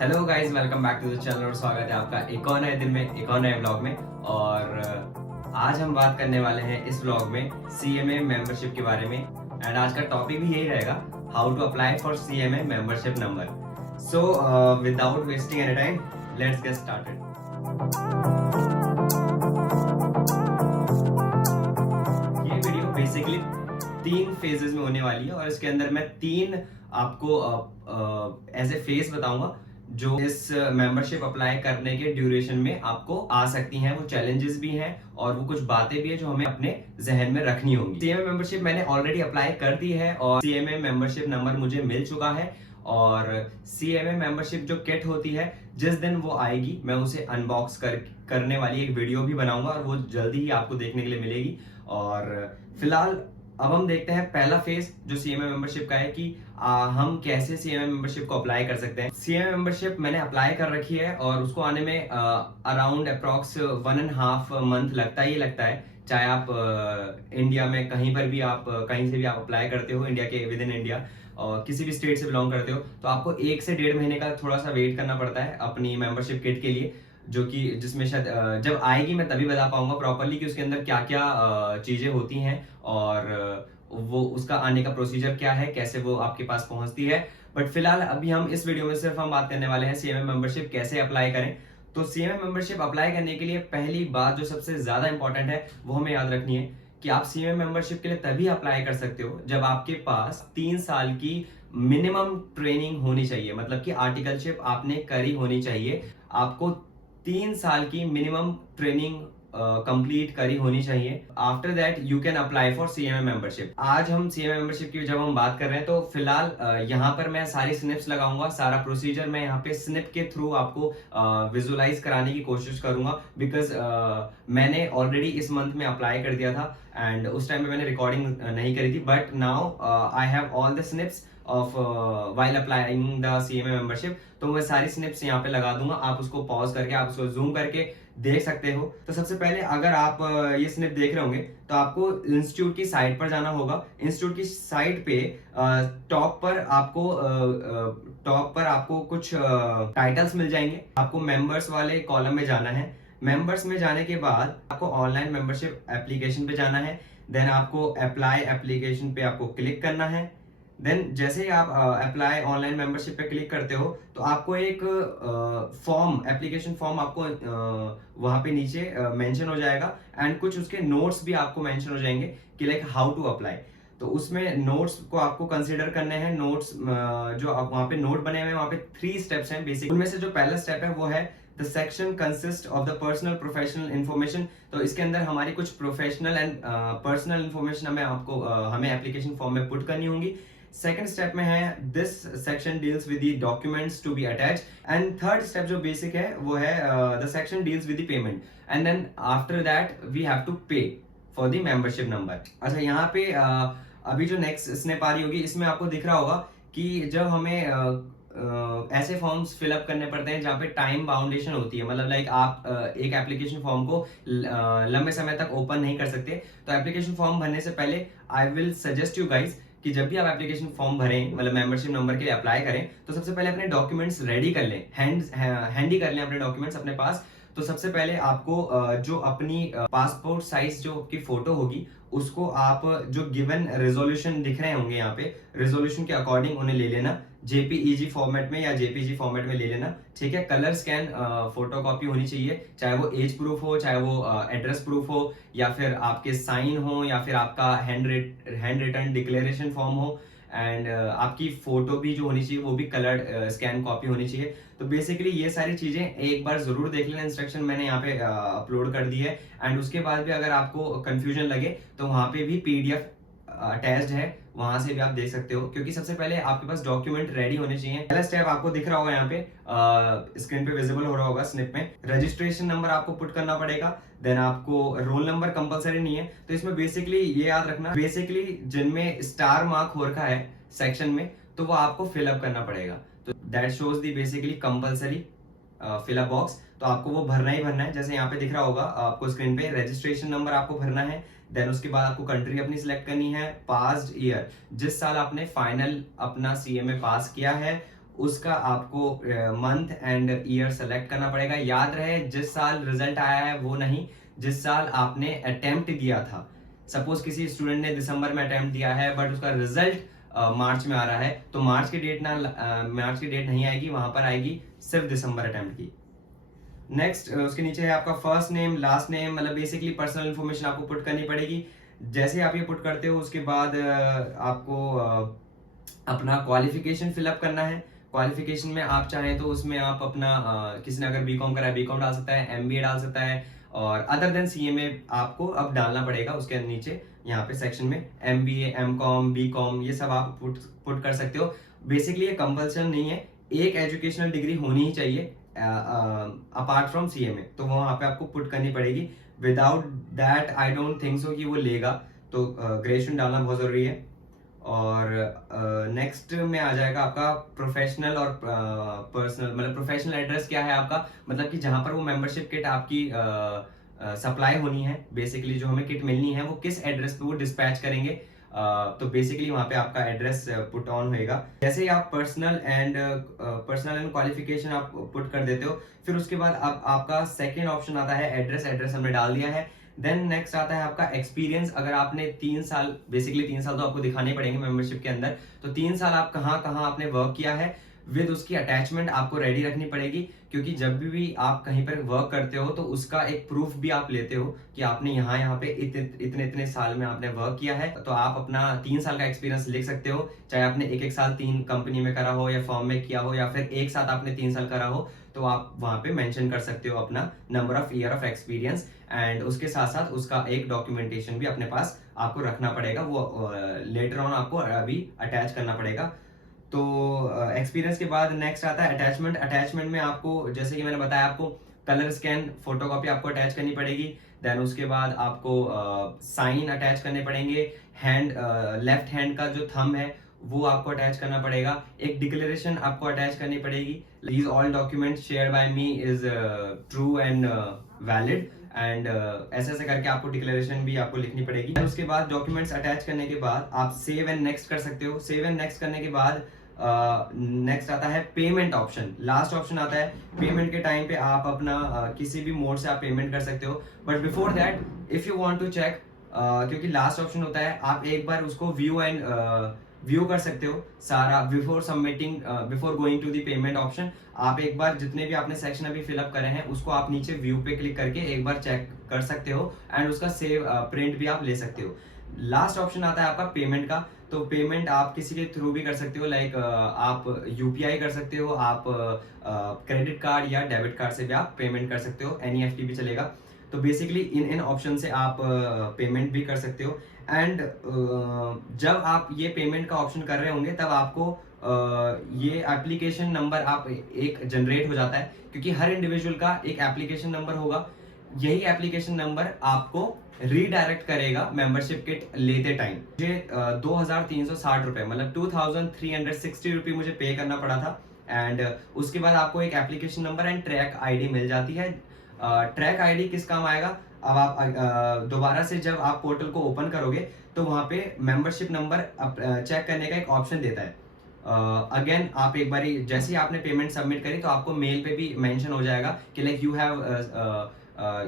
Hello guys, welcome back to the channel और स्वागत है आपका एक और नए दिन में, एक और नए व्लॉग में। और आज हम बात करने वाले हैं इस व्लॉग में सीएमए मेंबरशिप के बारे में। एंड आज का टॉपिक भी यही रहेगा, how to apply for CMA membership number. So without wasting any time, let's get started. ये वीडियो बेसिकली 3 फेजेस में होने वाली है और इसके अंदर मैं 3 आपको एज ए फेज बताऊंगा जो इस मेंबरशिप अप्लाई करने के ड्यूरेशन में आपको आ सकती हैं। वो चैलेंजेस भी हैं और वो कुछ बातें भी है जो हमें अपने जहन में रखनी होंगी। सीएमए मेंबरशिप मैंने ऑलरेडी अप्लाई कर दी है और सीएमए मेंबरशिप नंबर मुझे मिल चुका है। और सीएमए मेंबरशिप जो किट होती है, जिस दिन वो आएगी मैं उसे अनबॉक्स करने वाली एक वीडियो भी बनाऊंगा और वो जल्दी ही आपको देखने के लिए मिलेगी। और फिलहाल अब हम देखते हैं पहला फेज जो सीएमए मेंबरशिप का है कि हम कैसे सीएमए मेंबरशिप को अप्लाई कर सकते हैं। सीएमए मेंबरशिप मैंने अप्लाई कर रखी है और उसको आने में अराउंड अप्रॉक्स 1.5 मंथ लगता ही लगता है। चाहे आप इंडिया में कहीं पर भी आप कहीं से भी आप अप्लाई करते हो, इंडिया के विद इन इंडिया और किसी भी स्टेट से बिलोंग करते हो, तो आपको 1 से 1.5 महीने का थोड़ा सा वेट करना पड़ता है अपनी मेंबरशिप किट के लिए, जो कि जिसमें शायद जब आएगी मैं तभी बता पाऊंगा प्रॉपरली कि उसके अंदर क्या क्या चीजें होती हैं और वो उसका आने का प्रोसीजर क्या है, कैसे वो आपके पास पहुंचती है। बट फिलहाल अभी हम इस वीडियो में सिर्फ हम बात करने वाले हैं सीएमए मेंबरशिप कैसे अप्लाई करें। तो सीएमए मेंबरशिप अप्लाई करने के लिए पहली बात जो सबसे ज्यादा इंपॉर्टेंट है वो हमें याद रखनी है कि आप सीएमए मेंबरशिप के लिए तभी अप्लाई कर सकते हो जब आपके पास 3 साल की मिनिमम ट्रेनिंग होनी चाहिए। मतलब कि आर्टिकलशिप आपने करी होनी चाहिए। आपको 3 साल की मिनिमम ट्रेनिंग कंप्लीट करी होनी चाहिए। After that you can apply for CMA membership. आज हम सीएमए मेंबरशिप की जब हम बात कर रहे हैं तो फिलहाल यहाँ पर मैं सारी स्निप्स लगाऊंगा, सारा प्रोसीजर मैं यहाँ पे स्निप के थ्रू आपको विजुलाइज कराने की कोशिश करूंगा। बिकॉज मैंने ऑलरेडी इस मंथ में अप्लाई कर दिया था एंड उस टाइम पे मैंने रिकॉर्डिंग नहीं करी थी। But now I have all the snips of while applying the CMA membership. तो मैं सारी स्निप्स यहाँ पे लगा दूंगा, आप उसको पॉज करके आप उसको जूम करके देख सकते हो। तो सबसे पहले अगर आप ये स्निप देख रहे होंगे तो आपको इंस्टीट्यूट की साइट पर जाना होगा। इंस्टीट्यूट की साइट पे टॉप पर आपको कुछ टाइटल्स मिल जाएंगे। आपको मेंबर्स वाले कॉलम में जाना है। मेंबर्स में जाने के बाद आपको ऑनलाइन मेंबरशिप एप्लीकेशन पे जाना है। देन आपको अप्लाई एप्लीकेशन पे आपको क्लिक करना है। देन जैसे ही आप अप्लाई ऑनलाइन मेंबरशिप पे क्लिक करते हो तो आपको एक फॉर्म, एप्लीकेशन फॉर्म आपको वहां पे नीचे मेंशन हो जाएगा एंड कुछ उसके नोट्स भी आपको मेंशन हो जाएंगे कि लाइक हाउ टू अप्लाई। तो उसमें नोट्स को आपको कंसीडर करने हैं। नोट्स जो आप वहां पे नोट बने हुए हैं वहां पे 3 स्टेप्स हैं बेसिक। उनमें से जो पहला स्टेप है वो है the section consist of the personal professional information. तो इसके अंदर हमारी कुछ प्रोफेशनल एंड पर्सनल इन्फॉर्मेशन हमें एप्लीकेशन फॉर्म में पुट करनी होंगी। सेकंड स्टेप में है this section deals with the documents to be attach. And third step जो बेसिक है वो है the section deals with the payment and then after that we have to pay for the membership number. अच्छा, यहाँ पे अभी जो next step आ रही होगी इसमें आपको दिख रहा होगा कि जब हमें ऐसे फॉर्म्स फिलअप करने पड़ते हैं जहाँ पे टाइम बाउंडेशन होती है। मतलब लाइक आप एक एप्लीकेशन फॉर्म को लंबे समय तक ओपन नहीं कर सकते। तो एप्लीकेशन फॉर्म भरने से पहले I will suggest you guys कि जब भी आप एप्लीकेशन फॉर्म भरें, मतलब मेंबरशिप नंबर के लिए अप्लाई करें, तो सबसे पहले अपने डॉक्यूमेंट्स रेडी कर लें, हैंडी कर लें अपने डॉक्यूमेंट्स अपने पास। तो सबसे पहले आपको जो अपनी पासपोर्ट साइज जो आपकी फोटो होगी उसको आप जो गिवन रेजोल्यूशन दिख रहे होंगे यहाँ पे, रेजोल्यूशन के अकॉर्डिंग उन्हें ले लेना। जेपीईजी फॉर्मेट में या जेपीजी फॉर्मेट में ले लेना, ठीक है। कलर स्कैन फोटो कॉपी होनी चाहिए, चाहे वो एज प्रूफ हो, चाहे वो एड्रेस प्रूफ हो, या फिर आपके साइन हो, या फिर आपका हैंड रिटन डिक्लेरेशन फॉर्म हो। एंड आपकी फोटो भी जो होनी चाहिए वो भी कलर्ड स्कैन कॉपी होनी चाहिए। तो बेसिकली ये सारी चीजें एक बार जरूर देख लेना। इंस्ट्रक्शन मैंने यहाँ पे अपलोड कर दी है। एंड उसके बाद भी अगर आपको कंफ्यूजन लगे तो वहां पे भी पीडीएफ अटैच्ड है, वहां से भी आप देख सकते हो। क्योंकि सबसे पहले आपके पास डॉक्यूमेंट रेडी होने चाहिए। पहला स्टेप आपको दिख रहा होगा यहाँ पे स्क्रीन पे विजिबल हो रहा होगा स्निप में, रजिस्ट्रेशन नंबर आपको पुट करना पड़ेगा। देन आपको रोल नंबर कंपलसरी नहीं है। तो इसमें बेसिकली ये याद रखना, बेसिकली जिनमें स्टार मार्क हो रखा है सेक्शन में तो वो आपको फिलअप करना पड़ेगा। तो that shows the basically compulsory fill up box. तो आपको वो भरना ही भरना है। जैसे यहाँ पे दिख रहा होगा आपको स्क्रीन पे, रजिस्ट्रेशन नंबर आपको भरना है। देन उसके बाद आपको कंट्री अपनी सिलेक्ट करनी है, पास्ड ईयर, जिस साल आपने फाइनल अपना सीएमए पास किया है उसका आपको मंथ एंड ईयर सेलेक्ट करना पड़ेगा। याद रहे, जिस साल रिजल्ट आया है वो नहीं, जिस साल आपने अटेम्प्ट किया था। सपोज किसी स्टूडेंट ने दिसंबर में अटेम्प्ट दिया है बट उसका रिजल्ट मार्च में आ रहा है, तो मार्च की डेट नहीं आएगी, वहां पर आएगी सिर्फ दिसंबर अटेम्प्ट की। नेक्स्ट उसके नीचे है आपका फर्स्ट नेम, लास्ट नेम, मतलब बेसिकली पर्सनल इन्फॉर्मेशन आपको पुट करनी पड़ेगी। जैसे आप ये पुट करते हो उसके बाद आपको अपना क्वालिफिकेशन फिलअप करना है। क्वालिफिकेशन में आप चाहें तो उसमें आप अपना किसी ने अगर बीकॉम करा है बीकॉम डाल सकता है, एमबीए डाल सकता है, और अदर देन सीएमए आपको अब डालना पड़ेगा। उसके नीचे यहाँ पे सेक्शन में एमबीए, एमकॉम, बीकॉम ये सब आप पुट कर सकते हो। बेसिकली ये कंपल्सन नहीं है, एक एजुकेशनल डिग्री होनी ही चाहिए अपार्ट फ्रॉम सीएमए, तो वहां पे आपको पुट करनी पड़ेगी। Without that I don't think so कि वो लेगा, तो ग्रेजुएशन डालना बहुत जरूरी है। और नेक्स्ट में आ जाएगा आपका प्रोफेशनल और पर्सनल, मतलब प्रोफेशनल एड्रेस क्या है आपका, मतलब कि जहां पर वो मेंबरशिप किट आपकी सप्लाई होनी है, बेसिकली जो हमें किट मिलनी है वो किस एड्रेस पे वो डिस्पैच करेंगे। तो बेसिकली वहां पे आपका एड्रेस पुट ऑन होएगा। जैसे ही आप पर्सनल एंड क्वालिफिकेशन आप पुट कर देते हो, फिर उसके बाद अब आपका सेकेंड ऑप्शन आता है एड्रेस। एड्रेस हमने डाल दिया है। देन नेक्स्ट आता है आपका एक्सपीरियंस। अगर आपने 3 साल, बेसिकली 3 साल तो आपको दिखाने पड़ेंगे मेंबरशिप के अंदर, तो 3 साल आप कहाँ कहाँ आपने वर्क किया है विद उसकी अटैचमेंट आपको रेडी रखनी पड़ेगी, क्योंकि जब भी आप कहीं पर वर्क करते हो तो उसका एक प्रूफ भी आप लेते हो कि आपने यहाँ पे इतने इतने साल में आपने वर्क किया है। तो आप अपना 3 साल का एक्सपीरियंस लिख सकते हो, चाहे आपने एक साल 3 कंपनी में करा हो या फर्म में किया हो, या फिर एक साथ आपने 3 साल करा हो, तो आप वहां पे मेंशन कर सकते हो अपना number of year of experience. And उसके साथ साथ उसका एक डॉक्यूमेंटेशन भी अपने पास आपको रखना पड़ेगा, वो लेटर ऑन आपको अभी अटैच करना पड़ेगा। तो एक्सपीरियंस के बाद नेक्स्ट आता है अटैचमेंट। अटैचमेंट में आपको, जैसे कि मैंने बताया, आपको कलर स्कैन फोटोकॉपी आपको अटैच करनी पड़ेगी। देन उसके बाद आपको साइन अटैच करने पड़ेंगे। हैंड, लेफ्ट हैंड का जो थंब है वो आपको अटैच करना पड़ेगा। एक डिक्लेरेशन आपको अटैच करनी पड़ेगी। These all documents shared by me is true and valid, and ऐसे ऐसे करके आपको डिक्लेरेशन भी आपको लिखनी पड़ेगी। उसके बाद डॉक्यूमेंट्स अटैच करने के बाद आप सेव एंड नेक्स्ट कर सकते हो। सेव एंड नेक्स्ट करने के बाद नेक्स्ट आता है पेमेंट ऑप्शन। लास्ट ऑप्शन आता है पेमेंट के टाइम पे आप अपना किसी भी मोड से आप पेमेंट कर सकते हो। But before that if you want to check, क्योंकि लास्ट ऑप्शन होता है, आप एक बार उसको व्यू कर सकते हो सारा before submitting, before going to the payment option. आप एक बार जितने भी आपने सेक्शन अभी फिलअप करे हैं उसको आप नीचे व्यू पे क्लिक करके एक बार चेक कर सकते हो, एंड उसका सेव प्रिंट भी आप ले सकते हो। लास्ट ऑप्शन आता है आपका पेमेंट का। तो पेमेंट आप किसी के थ्रू भी कर सकते हो, लाइक आप यूपीआई कर सकते हो, आप क्रेडिट कार्ड या डेबिट कार्ड से भी आप पेमेंट कर सकते हो, एनईएफटी भी चलेगा। तो बेसिकली इन ऑप्शन से आप पेमेंट भी कर सकते हो। एंड जब आप ये पेमेंट का ऑप्शन कर रहे होंगे तब आपको ये एप्लीकेशन नंबर आप एक जनरेट हो जाता है, क्योंकि हर इंडिविजुअल का एक एप्लीकेशन नंबर होगा। यही एप्लीकेशन नंबर आपको रीडायरेक्ट करेगा मेंबरशिप किट लेते टाइम। मुझे 2360 रुपए, मतलब 2360 रुपये मुझे पे करना पड़ा था। एंड उसके बाद आपको एक application number and track ID मिल जाती है। ट्रैक आईडी किस काम आएगा, अब आप दोबारा से जब आप पोर्टल को ओपन करोगे तो वहां पे मेंबरशिप नंबर चेक करने का एक ऑप्शन देता है। अगेन आप एक बारी जैसे ही आपने पेमेंट सबमिट करी तो आपको मेल पे भी मेंशन हो जाएगा कि like you have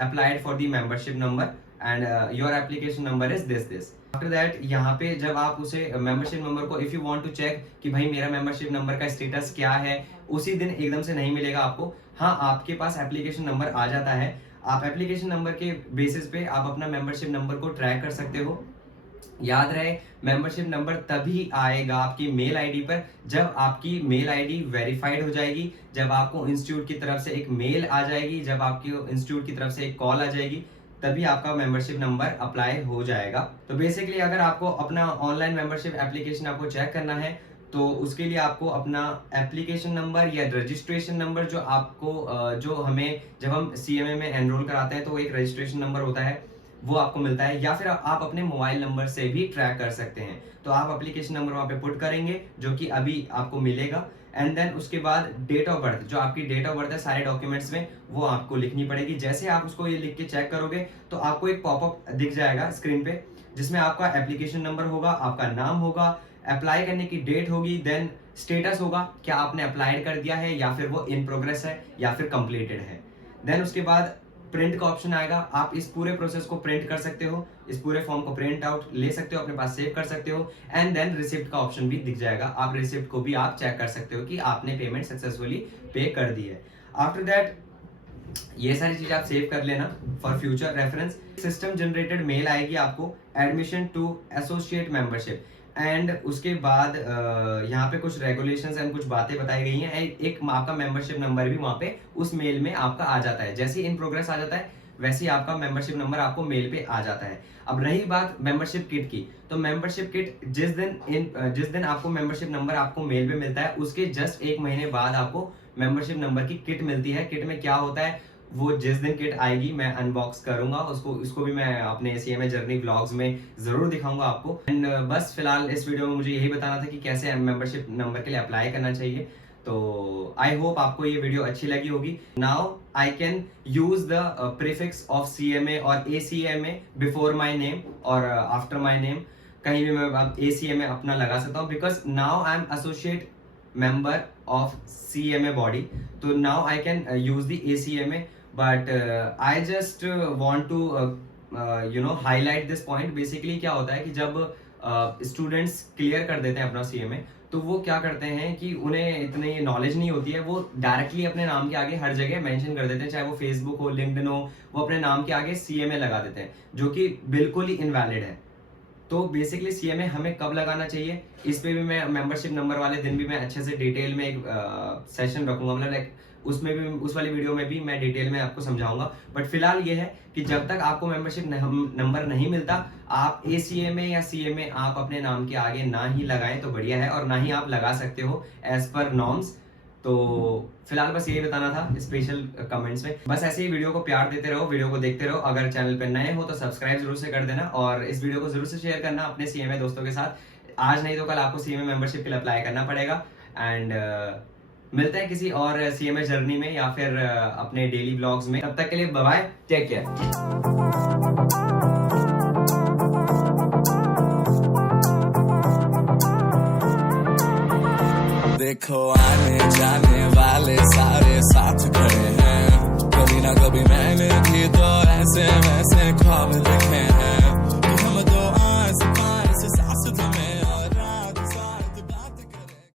applied for the membership number and your application number is this. After that यहाँ पे जब आप उसे मेंबरशिप नंबर को, if you want to check कि भाई मेरा मेंबरशिप नंबर का स्टेटस क्या है, उसी दिन एकदम से नहीं मिलेगा आपको। हाँ, आपके पास एप्लीकेशन नंबर आ जाता है। आप एप्लीकेशन नंबर के बेसिस पे आप अपना मेंबरशिप नंबर को ट्रैक कर सकते हो। याद रहे, मेंबरशिप नंबर तभी आएगा आपकी मेल आईडी पर जब आपकी मेल आईडी वेरीफाइड हो जाएगी, जब आपको इंस्टीट्यूट की तरफ से एक मेल आ जाएगी, जब आपकी इंस्टीट्यूट की तरफ से एक कॉल आ जाएगी, तभी आपका मेंबरशिप नंबर अप्लाई हो जाएगा। तो बेसिकली अगर आपको अपना ऑनलाइन मेंबरशिप एप्लीकेशन आपको चेक करना है तो उसके लिए आपको अपना एप्लीकेशन नंबर या रजिस्ट्रेशन नंबर, जो आपको जो हमें जब हम सीएमए में एनरोल कराते हैं तो एक रजिस्ट्रेशन नंबर होता है, वो आपको मिलता है, या फिर आप अपने मोबाइल नंबर से भी ट्रैक कर सकते हैं। तो आप एप्लीकेशन नंबर वहां पे पुट करेंगे जो कि अभी आपको मिलेगा। एंड देन उसके बाद डेट ऑफ बर्थ, जो आपकी डेट ऑफ बर्थ है सारे डॉक्यूमेंट्स में, वो आपको लिखनी पड़ेगी। जैसे आप उसको ये लिख के चेक करोगे तो आपको एक पॉपअप दिख जाएगा स्क्रीन पे, जिसमें आपका एप्लीकेशन नंबर होगा, आपका नाम होगा, अप्लाई करने की डेट होगी, देन स्टेटस होगा, क्या आपने अप्लाइड कर दिया है या फिर वो इन प्रोग्रेस है या फिर कंप्लीटेड है। देन उसके बाद प्रिंट का ऑप्शन आएगा, आप इस पूरे प्रोसेस को प्रिंट कर सकते हो, इस पूरे फॉर्म को प्रिंट आउट ले सकते हो, अपने पास सेव कर सकते हो। एंड देन रिसिप्ट का ऑप्शन भी दिख जाएगा, आप रिसिप्ट को भी आप चेक कर सकते हो कि आपने पेमेंट सक्सेसफुली पे कर दी है। आफ्टर दैट ये सारी चीज आप सेव कर लेना for future reference. System generated mail आएगी आपको, admission to associate membership. And उसके बाद यहाँ पे कुछ रेगुलेशंस एंड कुछ बातें बताई गई हैं। एक आपका मेंबरशिप नंबर भी वहाँ पे उस मेल में आपका आ जाता है, जैसे इन प्रोग्रेस आ जाता है वैसे ही आपका मेंबरशिप नंबर आपको मेल पे आ जाता है। अब रही बात मेंबरशिप किट की, तो मेंबरशिप किट जिस दिन आपको मेंबरशिप नंबर आपको मेल पे मिलता है उसके जस्ट 1 महीने बाद आपको मेंबरशिप नंबर की किट मिलती है। किट में क्या होता है, वो जिस दिन किट आएगी मैं अनबॉक्स करूंगा उसको भी मैं अपने सीएमए जर्नी व्लॉग्स में जरूर दिखाऊंगा आपको। एंड बस फिलहाल इस वीडियो में मुझे यही बताना था कि कैसे मेंबरशिप नंबर के लिए अप्लाई करना चाहिए। तो आई होप आपको ये वीडियो अच्छी लगी होगी। Now I can use the prefix of CMA और एसीएमए बिफोर माय नेम और आफ्टर माय नेम, कहीं भी मैं अब एसीएमए अपना लगा सकता हूँ, because now I am associate member of CMA body. So now I can use the ACMA, but I just want to highlight this point. Basically क्या होता है कि जब स्टूडेंट्स क्लियर कर देते हैं अपना CMA, तो वो क्या करते हैं कि उन्हें इतनी नॉलेज नहीं होती है, वो डायरेक्टली अपने नाम के आगे हर जगह मेंशन कर देते हैं, चाहे वो फेसबुक हो, लिंक्डइन हो, वो अपने नाम के आगे CMA लगा देते हैं, जो कि बिल्कुल ही इनवैलिड है। तो बेसिकली सीएमए हमें कब लगाना चाहिए, इस पे भी मैं मेंबरशिप नंबर वाले दिन भी मैं अच्छे से डिटेल में एक सेशन रखूंगा, मतलब लाइक उसमें भी उस वाली वीडियो में भी मैं डिटेल में आपको समझाऊंगा। बट फिलहाल ये है कि जब तक आपको मेंबरशिप नंबर नहीं मिलता, आप एसीएमए या सीएमए आप अपने नाम के आगे ना ही लगाएं तो बढ़िया है, और ना ही आप लगा सकते हो एज पर नॉर्म्स। तो फिलहाल बस यही बताना था स्पेशल कमेंट्स में। बस ऐसे ही वीडियो को प्यार देते रहो, वीडियो को देखते रहो। अगर चैनल पे नए हो तो सब्सक्राइब जरूर से कर देना, और इस वीडियो को जरूर से शेयर करना अपने सीएमए दोस्तों के साथ। आज नहीं तो कल आपको सीएमए मेंबरशिप के लिए अप्लाई करना पड़ेगा। एंड मिलते हैं किसी और सीएमए जर्नी में या फिर अपने डेली ब्लॉग्स में। तब तक के लिए बाय बाय, टेक केयर। देखो